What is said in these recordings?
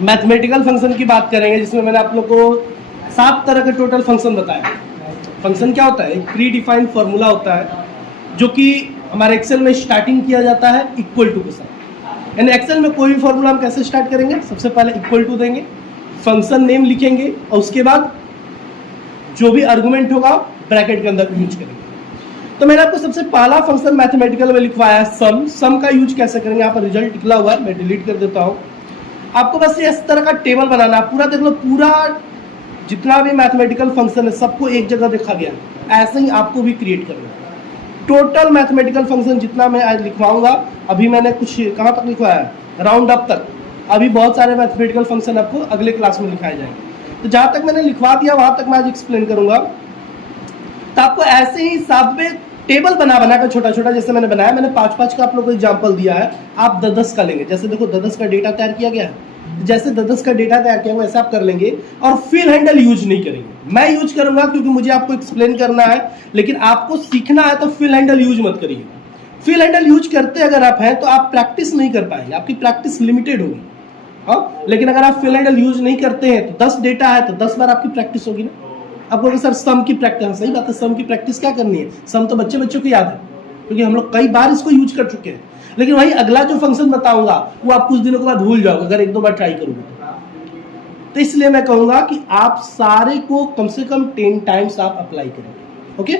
Mathematical function की बात करेंगे, जिसमें मैंने आप लोग को 7 तरह के टोटल फंक्शन बताया। फंक्शन क्या होता है? एक प्री डिफाइंड फॉर्मूला होता है जो कि हमारे एक्सेल में स्टार्टिंग किया जाता है इक्वल टू के साथ। यानी एक्सेल में कोई भी फॉर्मूला हम कैसे स्टार्ट करेंगे? सबसे पहले इक्वल टू देंगे, फंक्शन नेम लिखेंगे और उसके बाद जो भी आर्गुमेंट होगा ब्रैकेट के अंदर यूज करेंगे। तो मैंने आपको सबसे पहला फंक्शन मैथमेटिकल में लिखवाया है सम। सम का यूज कैसे करेंगे? यहाँ पर रिजल्ट निकला हुआ है, मैं डिलीट कर देता हूँ। आपको बस इस तरह का टेबल बनाना है, पूरा देख लो, पूरा जितना भी मैथमेटिकल फंक्शन है सबको एक जगह देखा गया, ऐसे ही आपको भी क्रिएट करना है। टोटल मैथमेटिकल फंक्शन जितना मैं आज लिखवाऊंगा, अभी मैंने कुछ कहाँ तक लिखवाया है? राउंड अप तक। अभी बहुत सारे मैथमेटिकल फंक्शन आपको अगले क्लास में लिखाए जाएंगे। तो जहाँ तक मैंने लिखवा दिया वहां तक मैं आज एक्सप्लेन करूंगा। तो आपको ऐसे ही साथ में टेबल बना कर छोटा छोटा जैसे मैंने बनाया, मैंने 5-5 का आप लोग को एग्जाम्पल दिया है, आप 10-10 का लेंगे। जैसे देखो 10-10 का डेटा तैयार किया गया है, जैसे 10-10 का डेटा तैयार किया वैसे आप कर लेंगे। और फिल हैंडल यूज नहीं करेंगे, मैं यूज करूंगा क्योंकि मुझे आपको एक्सप्लेन करना है, लेकिन आपको सीखना है तो फिल हैंडल यूज मत करिए। फिल हैंडल यूज करते अगर आप हैं तो आप प्रैक्टिस नहीं कर पाएंगे, आपकी प्रैक्टिस लिमिटेड होगी। हाँ, लेकिन अगर आप फिल हैंडल यूज नहीं करते हैं तो 10 डेटा है तो 10 बार आपकी प्रैक्टिस होगी ना। आप बोलोगे सर सम की प्रैक्टिस, सही बात है, सम की प्रैक्टिस क्या करनी है? सम तो बच्चों को याद है क्योंकि हम लोग कई बार इसको यूज कर चुके हैं। लेकिन वही अगला जो फंक्शन बताऊंगा वो आप कुछ दिनों के बाद भूल जाओगे अगर 1-2 बार ट्राई करोगे तो इसलिए मैं कहूंगा कि आप सारे को कम से कम 10 टाइम्स आप अप्लाई करेंगे। ओके,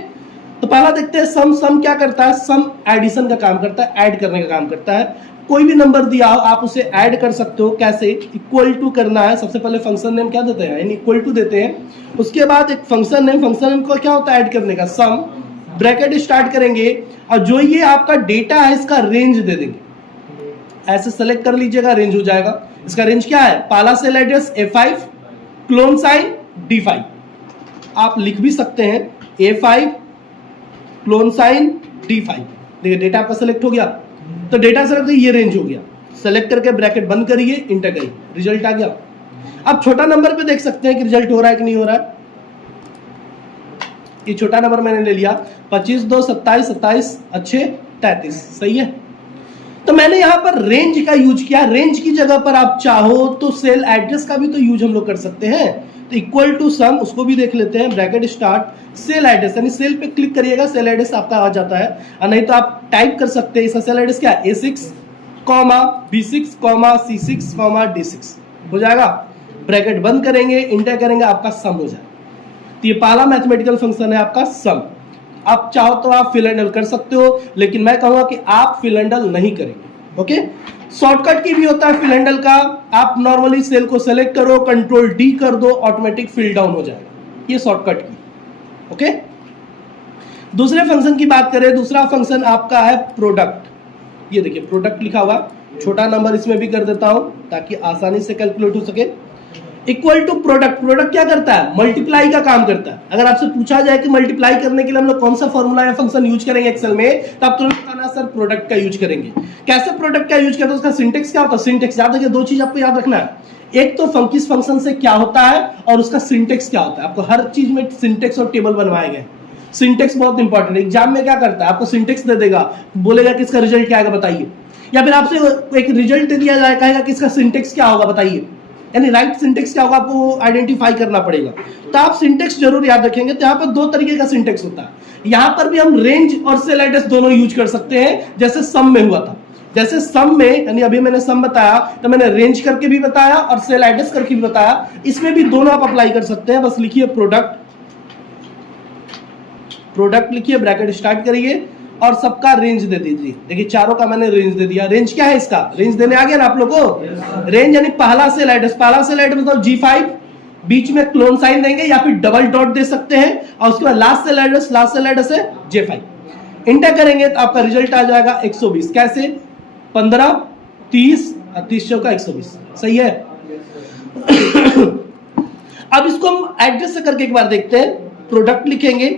तो पहला देखते हैं सम। सम क्या करता है? सम एडिशन का काम करता है, ऐड करने का काम करता है। कोई भी नंबर दिया हो आप उसे ऐड कर सकते हो। कैसे? इक्वल टू करना है। सबसे पहले फंक्शन नेम क्या देते हैं? यानी इक्वल टू देते हैं। उसके बाद एक फंक्शन नेम को क्या होता है? ऐड करने का। सम ब्रैकेट स्टार्ट करेंगे और जो ये आपका डेटा है इसका रेंज दे देंगे। ऐसे सेलेक्ट कर लीजिएगा, रेंज हो जाएगा। इसका रेंज क्या है? पहला cell address A5 clone sign D5। आप लिख भी सकते हैं A5 क्लोन साइन D5। देखिए डेटा आपका सेलेक्ट हो गया, तो डेटा सेलेक्ट ये रेंज हो गया। सेलेक्ट करके ब्रैकेट बंद करिए, इंटर करिए, रिजल्ट आ गया। अब छोटा नंबर पे देख सकते हैं कि रिजल्ट हो रहा है कि नहीं हो रहा है। ये छोटा नंबर मैंने ले लिया 25, 2, 27, 27 अच्छे 33, सही है। तो मैंने यहां पर रेंज का यूज किया। रेंज की जगह पर आप चाहो तो सेल एड्रेस का भी तो यूज हम लोग कर सकते हैं। तो इक्वल टू सम, उसको भी देख लेते हैं। ब्रैकेट स्टार्ट सेल एड्रेस, यानी सेल पे क्लिक करिएगा, सेल एड्रेस आपका आ जाता है। और नहीं तो आप टाइप कर सकते हैं। इसका सेल एड्रेस क्या है? A6, B6, C6, D6 हो जाएगा। ब्रैकेट बंद करेंगे, इंटर करेंगे, आपका सम हो जाएगा। तो ये पहला मैथमेटिकल फंक्शन है आपका सम। आप चाहो तो आप फिल हैंडल कर सकते हो, लेकिन मैं कहूंगा कि आप फिल हैंडल नहीं करेंगे। ओके, शॉर्टकट की भी होता है फिल हैंडल का। आप नॉर्मली सेल को सेलेक्ट करो, कंट्रोल D कर दो, ऑटोमेटिक फिल डाउन हो जाएगा। ये शॉर्टकट की। ओके, दूसरे फंक्शन की बात करें। दूसरा फंक्शन आपका है प्रोडक्ट। ये देखिए प्रोडक्ट लिखा हुआ, छोटा नंबर इसमें भी कर देता हूं ताकि आसानी से कैलकुलेट हो सके। Equal to product. प्रोडक्ट क्या करता है? मल्टीप्लाई का काम करता है। अगर आपसे पूछा जाए कि मल्टीप्लाई करने के लिए हम लोग कौन सा फॉर्मूला या फंक्शन यूज करेंगे एक्सेल में, तो आप तुरंत बताना सर प्रोडक्ट का यूज करेंगे। कैसे प्रोडक्ट का यूज करते हैं? उसका सिंटेक्स क्या होता है? सिंटेक्स याद रखिए, 2 चीज आपको याद रखना है। एक तो किस फंक्शन से क्या होता है और उसका सिंटेक्स क्या होता है। आपको हर चीज में सिंटेक्स और टेबल बनवाए गए। सिंटेक्स बहुत इंपॉर्टेंट है। एग्जाम में क्या करता है? आपको सिंटेक्स दे देगा, बोलेगा कि इसका रिजल्ट क्या आएगा बताइए, या फिर आपसे एक रिजल्ट दे दिया जाए, कहेगा कि इसका सिंटेक्स क्या होगा बताइए। यानी राइट सिंटेक्स क्या होगा आपको आइडेंटिफाई करना पड़ेगा। तो आप सिंटेक्स जरूर याद रखेंगे। तो यहाँ पर 2 तरीके का सिंटेक्स होता है। यहाँ पर भी हम रेंज और सेल एड्रेस दोनों यूज कर सकते हैं, जैसे सम में हुआ था। जैसे सम में, यानी अभी मैंने सम बताया तो मैंने रेंज करके भी बताया और सेल एड्रेस करके भी बताया। इसमें भी दोनों आप अप्लाई कर सकते हैं। बस लिखिए प्रोडक्ट, प्रोडक्ट लिखिए, ब्रैकेट स्टार्ट करिए और सबका रेंज दे दीजिए। देखिए चारों का मैंने रेंज दे दिया। रेंज क्या है? इसका रेंज देने आ गया ना आप लोगों को। रेंज यानी पहला सेल एड्रेस, पहला सेल एड्रेस मतलब G5, बीच में क्लोन साइन देंगे या फिर डबल डॉट दे सकते हैं, और उसके बाद लास्ट सेल एड्रेस है J5। इंटर करेंगे तो आपका रिजल्ट आ जाएगा 120। कैसे? 15, 30 और 30 चौका 120, सही है। अब इसको हम एड्रेस से करके एक बार देखते हैं। प्रोडक्ट लिखेंगे,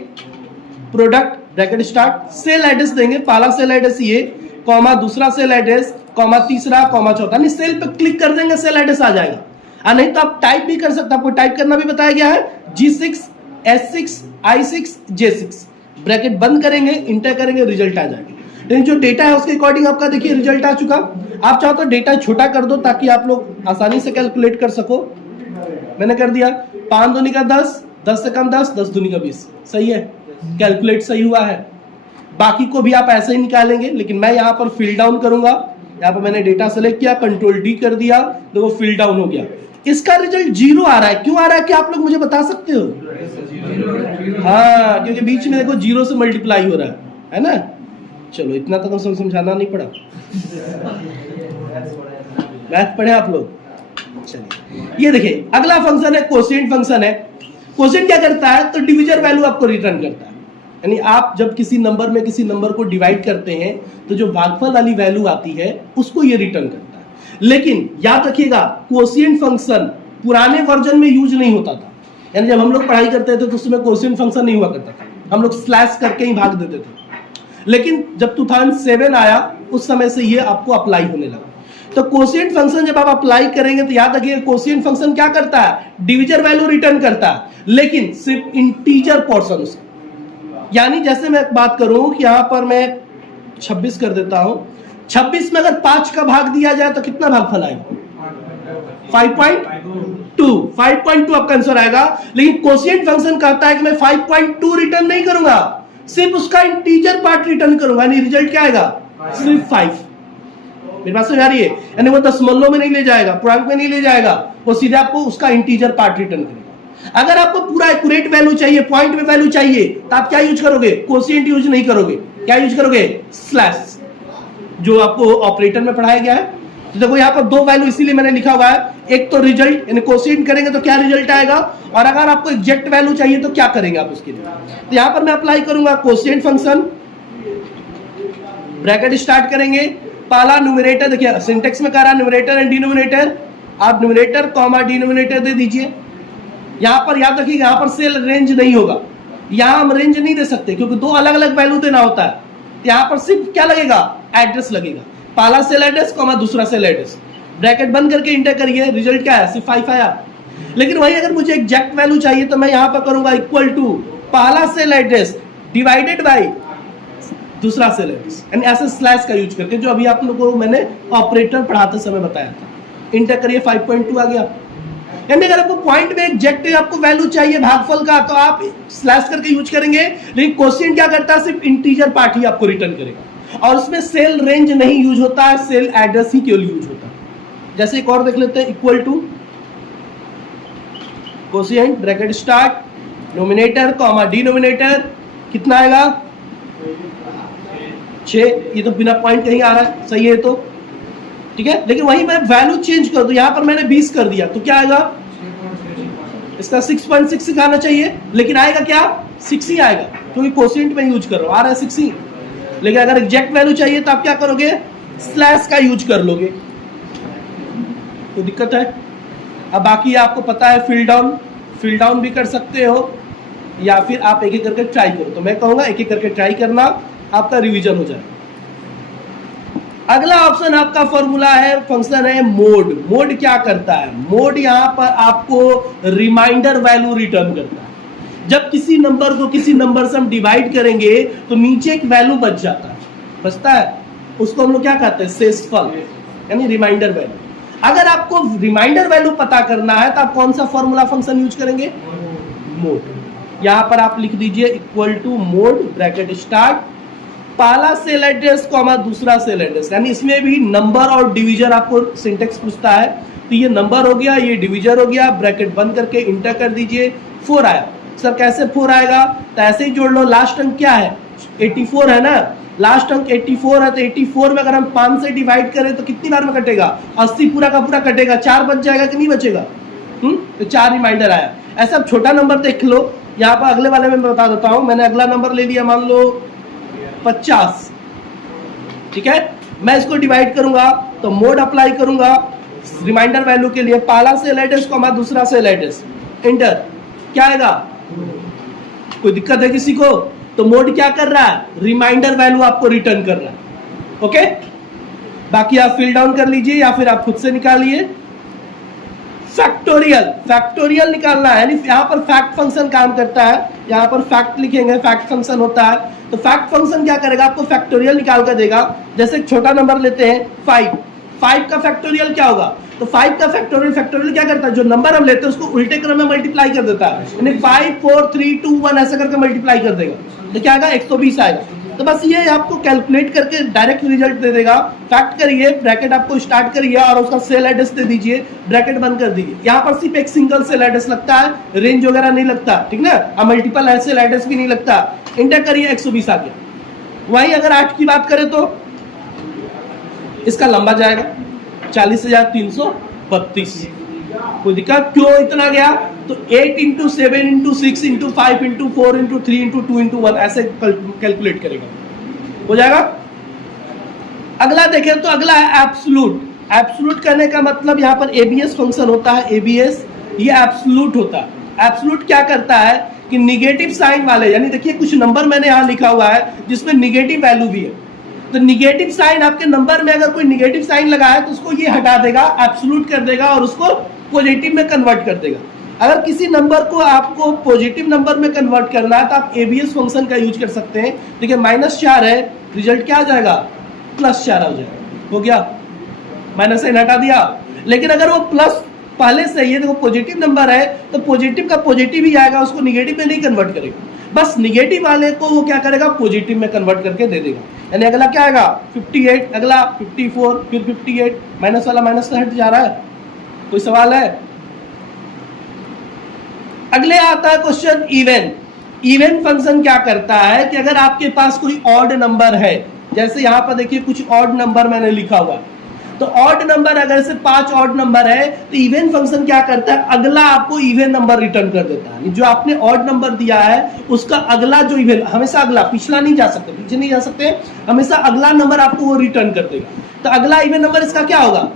product bracket start, cell address देंगे। पहला सेल एड्रेस ये, कॉमा दूसरा सेल एड्रेस, कॉमा तीसरा, कॉमा चौथा। नहीं सेल पे क्लिक कर देंगे, सेल एड्रेस आ जाएगा। नहीं तो आप टाइप भी कर सकते हैं, आपको टाइप करना भी बताया गया है। G6, S6, I6, J6। Bracket बंद करेंगे, इंटर करेंगे, रिजल्ट आ जाएगा। लेकिन जो डेटा है उसके अकॉर्डिंग आपका देखिए रिजल्ट आ चुका। आप चाहो तो डेटा छोटा कर दो ताकि आप लोग आसानी से कैलकुलेट कर सको। मैंने कर दिया 5 दूनी का 10, 10 से कम 10, 10 दूनी का 20, सही है, कैलकुलेट सही हुआ है। बाकी को भी आप ऐसे ही निकालेंगे, लेकिन मैं यहाँ पर फिल डाउन करूंगा। यहाँ पर मैंने डेटा सेलेक्ट किया, कंट्रोल डी कर दिया, देखो फिल डाउन हो गया। इसका रिजल्ट 0 आ रहा है, क्यों आ रहा है क्या आप लोग मुझे बता सकते हो? हाँ, क्योंकि बीच में देखो 0 से मल्टीप्लाई हो रहा है ना। चलो इतना तो समझाना नहीं पड़ा, मैथ पढ़े आप लोग। चलिए ये देखिए अगला फंक्शन है कोशिएंट फंक्शन है। कोशिएंट क्या करता है, तो डिविजर वैल्यू आपको रिटर्न करता है। यानी आप जब किसी नंबर में किसी नंबर को डिवाइड करते हैं तो जो भागफल वाली वैल्यू आती है उसको ये रिटर्न करता है। लेकिन याद रखिएगा कोशिएंट फंक्शन पुराने वर्जन में यूज नहीं होता था। यानी जब हम लोग पढ़ाई करते थे तो उसमें कोशिएंट फंक्शन नहीं हुआ करता था, हम लोग स्लैश करके ही भाग देते थे। लेकिन जब 2007 आया उस समय से ये आपको अप्लाई होने लगा। तो कोशिएंट फंक्शन जब आप अप्लाई करेंगे तो याद रखिए कोशिएंट फंक्शन क्या करता है, डिविजर वैल्यू रिटर्न करता है, लेकिन सिर्फ इंटीजर पोर्शन उसका। यानी जैसे मैं बात करूं कि यहां पर मैं 26 कर देता हूं, 26 में अगर 5 का भाग दिया जाए तो कितना भागफल आएगा? 5.2 आपका आंसर आएगा। लेकिन कोशिएंट फंक्शन कहता है कि मैं 5.2 रिटर्न नहीं करूंगा, सिर्फ उसका इंटीजर पार्ट रिटर्न करूंगा। यानी रिजल्ट क्या आएगा? सिर्फ 5। मेरी बात समझ आ रही है? यानी वो दशमलव में नहीं ले जाएगा, पूर्णांक में नहीं ले जाएगा, वो सीधे आपको उसका इंटीजर पार्ट रिटर्न करेगा। अगर आपको पूरा एक्यूरेट वैल्यू चाहिए, पॉइंट में वैल्यू चाहिए, तो आप क्या यूज करोगे? कोशिएंट यूज नहीं करोगे, क्या यूज करोगे? स्लैश, जो आपको ऑपरेटर में पढ़ाया गया है। तो देखो यहाँ पर 2 वैल्यू इसीलिए मैंने लिखा हुआ है, एक तो रिजल्ट यानी कोशिएंट करेंगे तो क्या रिजल्ट आएगा, और अगर आपको एग्जैक्ट वैल्यू चाहिए तो क्या करेंगे आप उसके लिए। तो यहाँ पर मैं अप्लाई करूंगा कोशिएंट फंक्शन, ब्रैकेट स्टार्ट करेंगे, पहला न्यूमरेटर देखिए सिंटेक्स में कह रहा है न्यूमरेटर एंड डिनोमिनेटर, आप न्यूमरेटर कॉमा डिनोमिनेटर दे दीजिए। यहां पर याद रखिए यहां पर सेल रेंज नहीं होगा, यहां हम रेंज नहीं दे सकते क्योंकि 2 अलग अलग वैल्यू देना होता है। यहां पर सिर्फ क्या लगेगा? एड्रेस लगेगा, पहला सेल एड्रेस कॉमा दूसरा सेल एड्रेस, ब्रैकेट बंद करके इंटर करिए, रिजल्ट क्या है? सिर्फ 5 आया। लेकिन वही अगर मुझे एग्जैक्ट वैल्यू चाहिए तो मैं यहां पर करूंगा इक्वल टू पहला सेल एड्रेस डिवाइडेड बाई दूसरा सेल एड्रेस, यानी ऐसे स्लैश का यूज करके, जो अभी आप लोगों को मैंने ऑपरेटर पढ़ाते समय बताया था। इंटर करिए, 5.2 आ गया। यानी अगर आपको पॉइंट में एग्जैक्ट आपको वैल्यू चाहिए भागफल का तो आप स्लैश करके यूज करेंगे। लेकिन कोशिएंट क्या करता है? सिर्फ इंटीजर पार्ट ही आपको रिटर्न करेगा, और उसमें सेल रेंज नहीं यूज होता है, सेल एड्रेस ही केवल यूज होता है। जैसे एक और देख लेते हैं, equal to quotient bracket start numerator comma denominator, कितना आएगा? 6। ये तो बिना पॉइंट कहीं आ रहा है, सही है तो ठीक है। लेकिन वही मैं वैल्यू चेंज कर दूं, यहां पर मैंने 20 कर दिया तो क्या आएगा? इसका 6.6 आना चाहिए, लेकिन आएगा क्या? 6 ही आएगा, क्योंकि कोशिएंट में यूज कर रहा हूं, आ रहा है 6 ही। लेकिन अगर एग्जैक्ट वैल्यू चाहिए तो आप क्या करोगे? स्लैश का यूज कर लोगे, तो दिक्कत है। अब बाकी आपको पता है फिल डाउन भी कर सकते हो, या फिर आप एक एक करके ट्राई करो। तो मैं कहूंगा एक एक करके ट्राई करना, आपका रिवीजन हो जाए। अगला ऑप्शन आपका फॉर्मूला है, फंक्शन है मोड। मोड क्या करता है? मोड यहां पर आपको रिमाइंडर वैल्यू रिटर्न करता है। जब किसी नंबर को किसी नंबर से हम डिवाइड करेंगे तो नीचे एक वैल्यू बच जाता है, बचता है, उसको हम लोग क्या कहते हैं? शेषफल, यानी रिमाइंडर वैल्यू। अगर आपको रिमाइंडर वैल्यू पता करना है तो आप कौन सा फॉर्मूला फंक्शन यूज करेंगे? मोड। यहां पर आप लिख दीजिए equal to mode bracket start, पहला सेल एड्रेस कॉमा दूसरा सेल एड्रेस, यानी इसमें भी नंबर और डिवीजर आपको सिंटेक्स पूछता है। तो ये नंबर हो गया, ये डिवीजर हो गया, ब्रैकेट बंद करके इंटर कर दीजिए। 4 आया। सर कैसे 4 आएगा? तो ऐसे ही जोड़ लो, लास्ट अंक क्या है? 84 है ना, लास्ट अंक 84 है, तो 84 में अगर हम 5 से डिवाइड करें तो कितनी बार में कटेगा? 80 पूरा का पूरा कटेगा, 4 बच जाएगा कि नहीं बचेगा? तो 4 रिमाइंडर आया। ऐसा छोटा नंबर देख लो, यहाँ पर अगले वाले में बता देता हूं। मैंने अगला नंबर ले लिया, मान लो 50, ठीक है। मैं इसको डिवाइड करूंगा तो मोड अप्लाई करूंगा रिमाइंडर वैल्यू के लिए, पहला सेल एड्रेस कॉमा दूसरा सेल एड्रेस, इंटर, क्या आएगा? कोई दिक्कत है किसी को? तो मोड क्या कर रहा है? रिमाइंडर वैल्यू आपको रिटर्न कर रहा है। ओके, बाकी आप फिल डाउन कर लीजिए या फिर आप खुद से निकालिए। फैक्टोरियल, फैक्टोरियल निकालना है, यानी यहाँ पर फैक्ट फंक्शन काम करता है, यहाँ पर फैक्ट लिखेंगे, फैक्ट फंक्शन होता है। तो फैक्ट फंक्शन क्या करेगा, आपको फैक्टोरियल निकाल कर देगा। जैसे एक छोटा नंबर लेते हैं 5, 5 का फैक्टोरियल क्या होगा, तो 5 का फैक्टोरियल, फैक्टोरियल क्या करता है, जो नंबर हम लेते हैं उसको उल्टे क्रम में मल्टीप्लाई कर देता है, यानी 5 4 3 2 1 ऐसा करके मल्टीप्लाई कर देगा, तो क्या आएगा 120 आएगा। तो बस ये आपको कैलकुलेट करके डायरेक्ट रिजल्ट दे देगा। फैक्ट करिए, ब्रैकेट आपको स्टार्ट करिए और उसका सेल एड्रेस दे दीजिए, ब्रैकेट बंद कर दीजिए। यहाँ पर सिर्फ एक सिंगल सेल एड्रेस लगता है, रेंज वगैरह नहीं लगता, ठीक ना, अब मल्टीपल है सेल एड्रेस भी नहीं लगता। इंटर करिए, 120 आ गया। वहीं अगर 8 की बात करें तो इसका लंबा जाएगा 40,332। कोई दिक्कत, क्यों इतना गया, तो 8 into 7 into 6 into 5 into 4 into 3 into 2 into 1 ऐसे कैलकुलेट करेगा, हो जाएगा। अगला देखें तो अगला है एब्सोल्यूट। एब्सोल्यूट करने का मतलब यहाँ पर एबीएस फंक्शन होता है, एबीएस ये एब्सोल्यूट होता है। एब्सोल्यूट क्या करता है कि निगेटिव साइन वाले, यानी देखिए कुछ नंबर मैंने यहाँ लिखा हुआ है जिसमें निगेटिव वैल्यू भी है, तो निगेटिव साइन आपके नंबर में अगर कोई निगेटिव साइन लगा है तो उसको ये हटा देगा, एब्सोल्यूट कर देगा और उसको पॉजिटिव में कन्वर्ट कर देगा। अगर किसी नंबर को आपको पॉजिटिव नंबर में कन्वर्ट करना है तो आप एबीएस फंक्शन का यूज कर सकते हैं। देखिए -4 है, रिजल्ट क्या आ जाएगा, +4 हो जाएगा, हो गया, माइनस साइन हटा दिया। लेकिन अगर वो प्लस पहले से ही है, देखो पॉजिटिव नंबर है तो पॉजिटिव का पॉजिटिव ही आएगा, उसको निगेटिव में नहीं कन्वर्ट करेगा, बस निगेटिव वाले को वो क्या करेगा, पॉजिटिव में कन्वर्ट करके दे देगा। यानी अगला क्या आएगा 58, अगला 54, फिर 58, माइनस वाला माइनस से हट जा रहा है। कोई सवाल है? अगले आता है क्वेश्चन इवन। इवन फंक्शन क्या करता है कि अगर आपके पास कोई ऑड नंबर है, जैसे यहां पर देखिए कुछ ऑड नंबर मैंने लिखा हुआ, तो ऑड नंबर अगर से 5 ऑड नंबर है तो इवन फंक्शन क्या करता है, अगला आपको इवन नंबर रिटर्न कर देता है। जो आपने ऑड नंबर दिया है उसका अगला जो इवन, हमेशा अगला, पिछला नहीं जा सकते, पीछे नहीं जा सकते, हमेशा अगला नंबर आपको वो रिटर्न कर देगा। तो अगला इवन नंबर इसका क्या होगा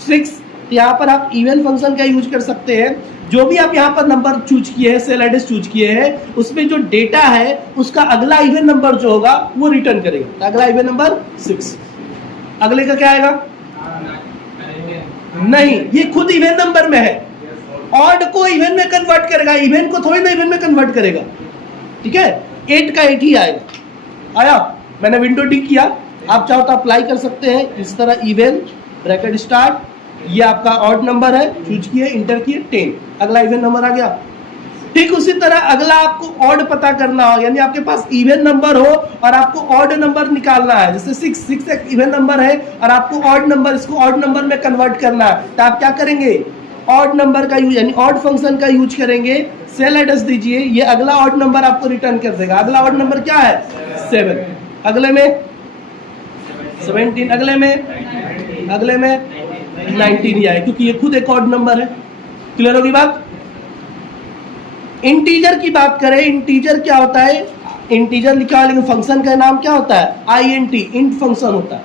6। यहाँ पर आप इवन फंक्शन का यूज कर सकते हैं। जो भी आप यहाँ पर नंबर चूज किए हैं, सेल एड्रेस चूज किए हैं, उसमें जो डेटा है उसका अगला इवन नंबर जो होगा वो रिटर्न करेगा। तो अगला इवन नंबर 6। अगले का क्या आएगा, नहीं, ये खुद इवन नंबर में है, ऑड को इवन में कन्वर्ट करेगा, इवन को थोड़ी ना इवन में कन्वर्ट करेगा, ठीक है। 8 का 8 ही आएगा। आया, मैंने विंडो डी किया, आप चाहो तो अप्लाई कर सकते हैं इस तरह, इवन ब्रैकेट स्टार्ट, ये आपका ऑड नंबर है, चूज किए, इंटर किए, 10, अगला इवन नंबर आ गया। ठीक उसी तरह अगला आपको ऑड पता करना हो, यानी आपके पास इवन नंबर हो और आपको ऑड नंबर निकालना है, जैसे 6 एक इवन नंबर है और आपको ऑड नंबर, इसको ऑड नंबर में कन्वर्ट करना है, तो आप क्या करेंगे, ऑड नंबर का यूज, यानी ऑड फंक्शन का यूज करेंगे। सेल एड्रेस दीजिए, ये अगला ऑड नंबर आपको रिटर्न कर देगा। अगला ऑड नंबर क्या है 7, अगले में 17, अगले में 19 ही आए, क्योंकि ये खुद एक ऑड नंबर है। क्लियर होगी बात। इंटीजर की बात करें, इंटीजर क्या होता है, इंटीजर लिखा है लेकिन फंक्शन का नाम क्या होता है, INT, इंट फंक्शन होता है।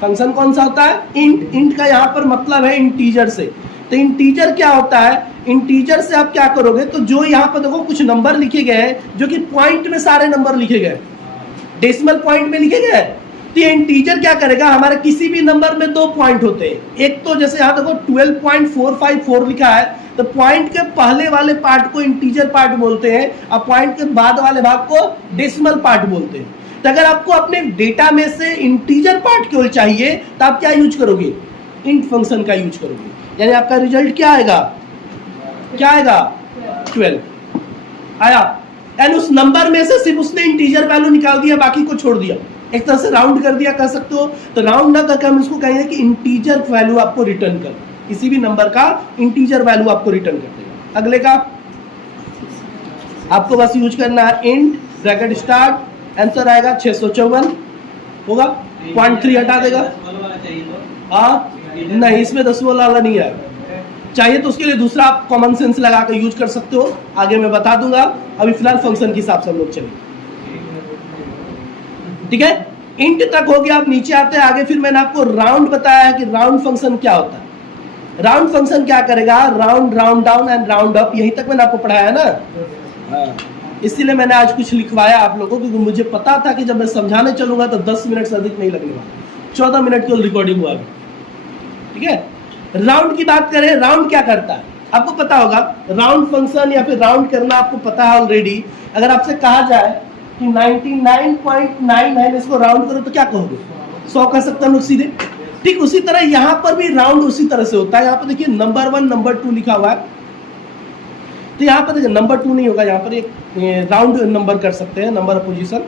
फंक्शन कौन सा होता है, इंट। इंट का यहाँ पर मतलब है इंटीजर से। तो इंटीजर क्या होता है, इंटीजर से आप क्या करोगे, तो जो यहाँ पर देखो कुछ नंबर लिखे गए हैं जो कि पॉइंट में सारे नंबर लिखे गए, डेसिमल पॉइंट में लिखे गए, तो ये इंटीजर क्या करेगा, हमारे किसी भी नंबर में 2 पॉइंट होते हैं। एक तो जैसे यहाँ देखो 12.454 लिखा है, तो पॉइंट के पहले वाले पार्ट को इंटीजर पार्ट बोलते हैं और पॉइंट के बाद वाले भाग को डेसिमल पार्ट बोलते हैं। तो अगर आपको अपने डेटा में से इंटीजर पार्ट केवल चाहिए तो आप क्या यूज करोगे, इंट फंक्शन का यूज करोगे। यानी आपका रिजल्ट क्या आएगा, 12 आया। यानी उस नंबर में से सिर्फ उसने इंटीजर वैल्यू निकाल दिया, बाकी को छोड़ दिया, एक तरह से राउंड कर दिया, कह सकते हो। तो राउंड ना करके हम इसको कहेंगे कि इंटीजर वैल्यू आपको रिटर्न कर, किसी भी नंबर का इंटीजर वैल्यू आपको रिटर्न कर देगा। अगले का आपको बस यूज करना है इंट ब्रैकेट स्टार्ट, आंसर आएगा 654 होगा, 0.3 हटा देगा। नहीं, इसमें 10 वाला नहीं आएगा, चाहिए तो उसके लिए दूसरा आप कॉमन सेंस लगा कर यूज कर सकते हो, आगे मैं बता दूंगा। अभी फिलहाल फंक्शन के हिसाब से हम लोग चलेंगे, ठीक है। इंट तक हो गया, आप नीचे आते हैं आगे। फिर मैंने आपको राउंड बताया है कि राउंड फंक्शन क्या होता है। राउंड फंक्शन क्या करेगा, round, round down and round up, यहीं तक मैंने आपको पढ़ाया है ना। हाँ, इसीलिए मैंने आज कुछ लिखवाया आप लोगों को, क्योंकि मुझे पता था कि जब मैं समझाने चलूंगा तो 10 मिनट से अधिक नहीं लगने वाला। 14 मिनट की रिकॉर्डिंग हुआ, ठीक है। राउंड की बात करें, राउंड क्या करता है, आपको पता होगा राउंड फंक्शन या फिर राउंड करना आपको पता है ऑलरेडी। अगर आपसे कहा जाए कि 99.99 इसको राउंड करो तो क्या कहोगे? 100 कह सकते हैं लोग सीधे। ठीक उसी तरह यहाँ पर भी राउंड उसी तरह से होता है। यहाँ पर देखिए नंबर 1 नंबर 2 लिखा हुआ है, तो यहाँ पर देखिए नंबर 2 नहीं होगा, यहाँ पर एक राउंड नंबर कर सकते हैं, नंबर ऑफ पोजीशन।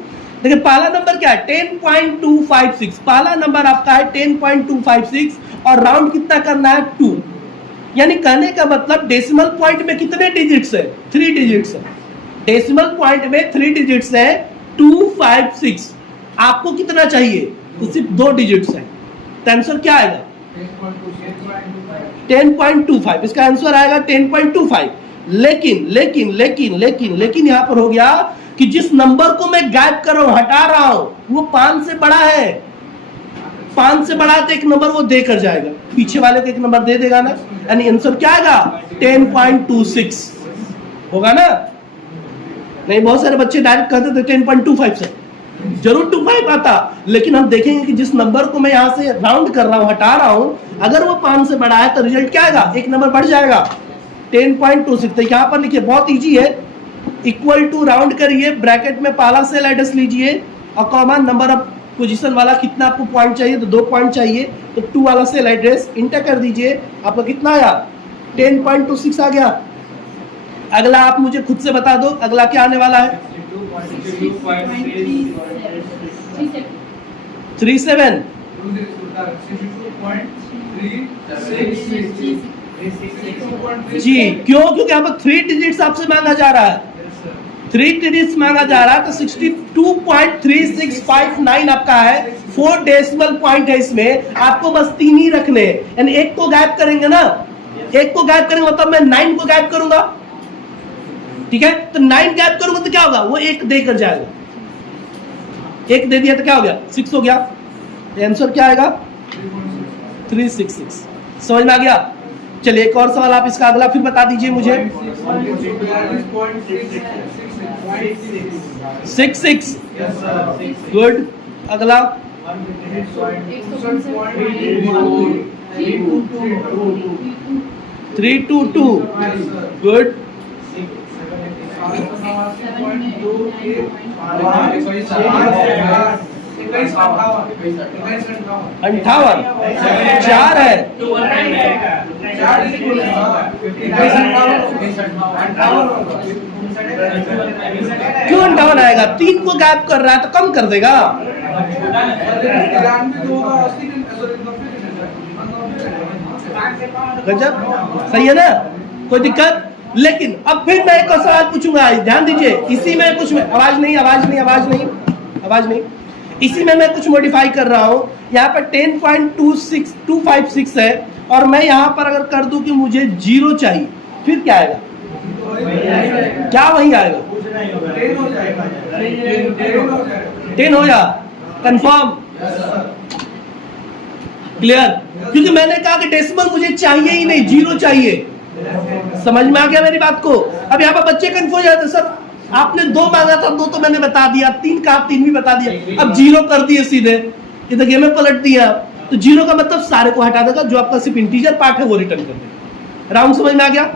देखिए पहला नंबर क्या है? 10.256। पहला नंबर आपका है 10.256 और राउंड कितना करना है? 2। यानी कहने का मतलब डेसिमल पॉइंट में कितने डिजिट्स है? 3 डिजिट्स है। डेसिमल पॉइंट में 3 डिजिट्स है 256। आपको कितना चाहिए? तो सिर्फ 2 डिजिट्स है। तो आंसर क्या आएगा? 10.25। इसका आंसर आएगा 10.25। लेकिन लेकिन लेकिन लेकिन लेकिन यहां पर हो गया कि जिस नंबर को मैं गायब कर रहा हूं, हटा रहा हूं, वो 5 से बड़ा है। 5 से बड़ा तो एक नंबर वो देकर जाएगा, पीछे वाले को एक नंबर दे देगा ना। यानी आंसर क्या आएगा? 10.26 होगा ना। नहीं, बहुत सारे बच्चे डायरेक्ट कहते थे 10.25 से, जरूर 25 आता। लेकिन हम देखेंगे कि जिस नंबर को मैं यहां से राउंड कर रहा हूं, हटा रहा हूं, अगर वो 5 से बड़ा है तो रिजल्ट क्या आएगा? एक नंबर बढ़ जाएगा, 10.26। तो यहाँ पर लिखिए, बहुत इजी है। इक्वल टू राउंड करिए, ब्रैकेट में पहला सेल एड्रेस लीजिए और कॉमा नंबर ऑफ पोजीशन वाला कितना आपको पॉइंट चाहिए? तो 2 पॉइंट चाहिए, तो 2 वाला सेल एड्रेस इंटर कर दीजिए। आपका कितना आया? 10.26 आ गया। अगला आप मुझे खुद से बता दो, अगला क्या आने वाला है? 37। जी क्यों? क्योंकि यहाँ पर 3 डिजिट्स आपसे मांगा जा रहा है, 3 डिजिट्स मांगा जा रहा है। तो 62.3659 आपका है। 4 डेसिमल पॉइंट है इसमें, आपको बस 3 ही रखने हैं। यानी एक को गायब करेंगे ना, एक को गायब करेंगे मतलब मैं 9 को गायब करूंगा, ठीक है। तो 9 गायब करूंगा तो क्या होगा? वो 1 देकर जाएगा। 1 दे दिया तो क्या हो गया? 6 हो गया। आंसर क्या आएगा? 366। समझ में आ गया? चलिए एक और सवाल आप इसका अगला फिर बता दीजिए मुझे। 66 गुड। अगला 322 गुड। 58 4 है। क्यों 58 आएगा? 3 को गायब कर रहा है तो कम कर देगा। गजब, सही है ना, कोई दिक्कत? लेकिन अब फिर मैं एक और सवाल पूछूंगा, ध्यान दीजिए। इसी में कुछ आवाज नहीं, आवाज नहीं, आवाज नहीं, आवाज नहीं। इसी में मैं कुछ मॉडिफाई कर रहा हूं। यहाँ पर 10.256 है और मैं यहाँ पर अगर कर दूं कि मुझे 0 चाहिए, फिर क्या आएगा? क्या वही आएगा? 10 हो जा। कंफर्म? क्लियर? क्योंकि मैंने कहा कि डेसिमल मुझे चाहिए ही नहीं, 0 चाहिए। समझ में आ गया मेरी बात को? अब यहाँ पर बच्चे कंफ्यूज जाते, सर आपने 2 मांगा था, 2 तो मैंने बता दिया, 3 कहा, 3 भी बता दिया, अब 0 कर दिए सीधे, इधर गेम में पलट दिया। तो 0 का मतलब सारे को हटा देगा, जो आपका सिर्फ इंटीजर पार्ट है वो रिटर्न कर देगा। राउंड समझ में आ गया?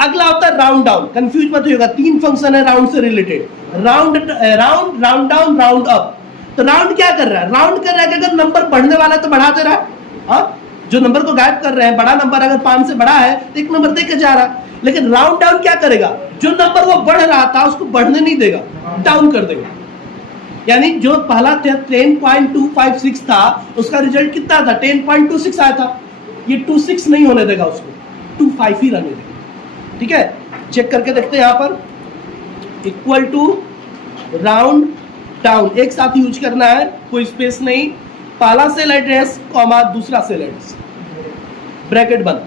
अगला होता है राउंड डाउन। कंफ्यूज मत होइएगा, 3 फंक्शन है राउंड से related, round round, round down, round up. तो राउंड क्या कर रहा है? राउंड कर रहा है कि अगर नंबर बढ़ने वाला है तो बढ़ा दे रहा है। हाँ, जो नंबर को गायब कर रहे हैं, बड़ा नंबर अगर 5 से बड़ा है तो एक नंबर देकर जा रहा है। लेकिन राउंड डाउन क्या करेगा? जो नंबर वो बढ़ रहा था उसको बढ़ने नहीं देगा, डाउन कर देगा। यानी जो पहला 10.256 था उसका रिजल्ट कितना था? 10.26 आया था। ये 26 नहीं होने देगा, उसको 25 ही रहने देगा। ठीक है, चेक करके देखते हैं। यहाँ पर इक्वल टू राउंड डाउन एक साथ यूज करना है, कोई स्पेस नहीं। पहला सेल एड्रेस कॉमा दूसरा सेल एड्रेस, ब्रैकेट बंद।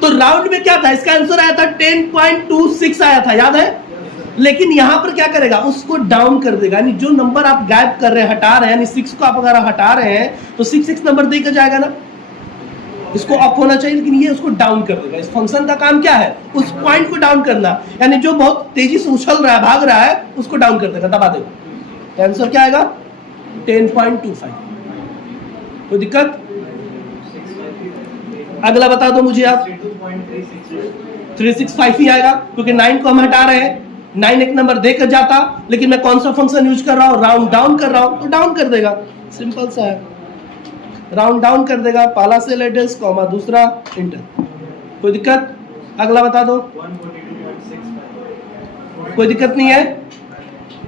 तो राउंड में क्या था? इसका आंसर आया था 10.26 आया था, याद है। लेकिन यहां पर क्या करेगा? उसको डाउन कर देगा। यानी जो नंबर आप गायब कर रहे हैं, हटा रहे हैं, यानी 6 को आप अगर हटा रहे हैं तो 6 नंबर देकर जाएगा ना। इसको अप होना चाहिए, लेकिन ये उसको डाउन कर देगा। इस फंक्शन का काम क्या है? उस पॉइंट को डाउन करना। यानी जो बहुत तेजी से उछल रहा है, भाग रहा है, उसको डाउन कर देगा, दबा देगा। आंसर क्या आएगा? 10.25। कोई दिक्कत? अगला बता दो मुझे आप। 365 ही आएगा, क्योंकि 9 को हम हटा रहे हैं। 9 एक नंबर देकर जाता, लेकिन मैं कौन सा फंक्शन यूज कर रहा हूँ, राउंड डाउन कर रहा हूँ, तो डाउन कर देगा। सिंपल सा है, राउंड डाउन कर देगा। पहला सेल एड्रेस कॉमा दूसरा इंटर। कोई दिक्कत? अगला बता दो। कोई दिक्कत नहीं है,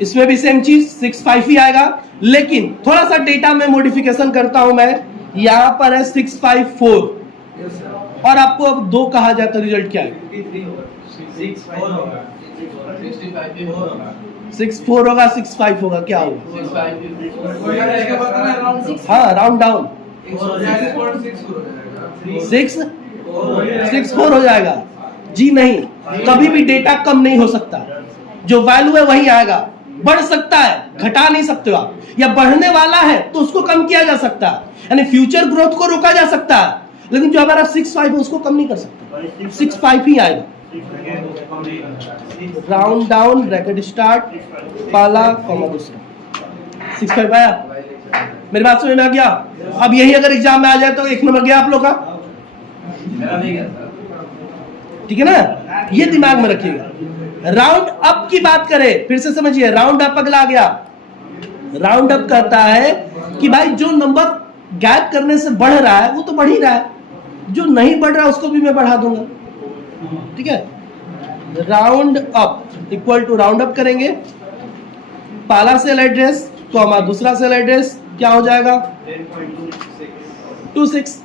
इसमें भी सेम चीज 65 ही आएगा, लेकिन थोड़ा सा डेटा में मॉडिफिकेशन करता हूं मैं। यहां पर है 654 और आपको अब 2 कहा जाए तो रिजल्ट क्या है? 64 होगा, 65 होगा, क्या होगा? हाँ, राउंड डाउन 664 हो जाएगा। जी नहीं, कभी भी डेटा कम नहीं हो सकता, जो वैल्यू है वही आएगा। बढ़ सकता है, घटा नहीं सकते हो आप, या बढ़ने वाला है तो उसको कम किया जा सकता है, यानी फ्यूचर ग्रोथ को रोका जा सकता है, लेकिन जो हमारा 65 है उसको कम नहीं कर सकते। 65 ही आएगा। राउंड डाउन ब्रैकेट स्टार्ट, पहला कॉमा दूसरा, 65 आया। मेरी बात समझ में आ गया? अब यही अगर एग्जाम में आ जाए तो 1 नंबर गया आप लोग का, ठीक है ना? ये दिमाग में रखिएगा। राउंड अप की बात करें, फिर से समझिए, राउंड अप अगला आ गया। राउंड अप कहता है कि भाई जो नंबर गैप करने से बढ़ रहा है वो तो बढ़ ही रहा है, जो नहीं बढ़ रहा है उसको भी मैं बढ़ा दूंगा, ठीक है? Round up equal to round up करेंगे, पहला सेल एड्रेस कॉमा दूसरा सेल एड्रेस क्या हो जाएगा? 26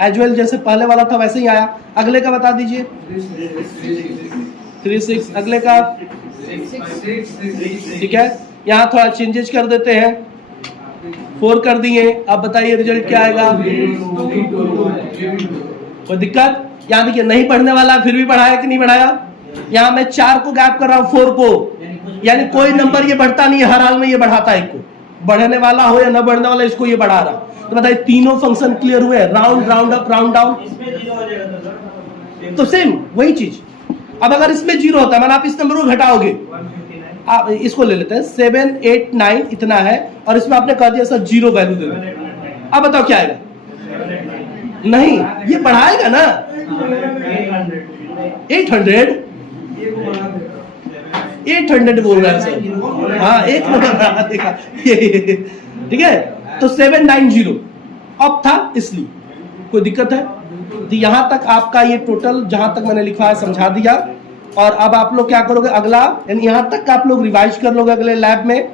एजुअल, जैसे पहले वाला था वैसे ही आया। अगले का बता दीजिए। 36। अगले का 6, ठीक है। यहाँ थोड़ा चेंजेस कर देते हैं, 4 कर दिए। अब बताइए रिजल्ट क्या आएगा? कोई दिक्कत? यहाँ देखिए नहीं पढ़ने वाला, फिर भी बढ़ाया कि नहीं बढ़ाया? यहाँ मैं 4 को गैप कर रहा हूँ 4 को, यानी कोई नंबर ये बढ़ता नहीं है, हर हाल में ये बढ़ाता है। एक को बढ़ने वाला हो या न बढ़ने वाला, इसको ये बढ़ा रहा। तो बताइए तीनों फंक्शन क्लियर हुए? Round, round up, round down, तो सेम वही चीज। अब अगर इसमें 0 होता है, माना आप इस नंबर को घटाओगे, आप इसको ले लेते हैं 7, 8, 9 इतना है, और इसमें आपने कह दिया सर 0 वैल्यू दे दो। अब बताओ क्या आएगा? नहीं, ये बढ़ाएगा ना। 800 बोल रहा है सर। हाँ, एक नंबर देखा, ठीक है। तो 790 अब था, इसलिए कोई दिक्कत है? तो यहां तक आपका ये टोटल जहां तक मैंने लिखा है समझा दिया। और अब आप लोग क्या करोगे? अगला, यानी यहां तक आप लोग रिवाइज कर लोगे अगले लैब में।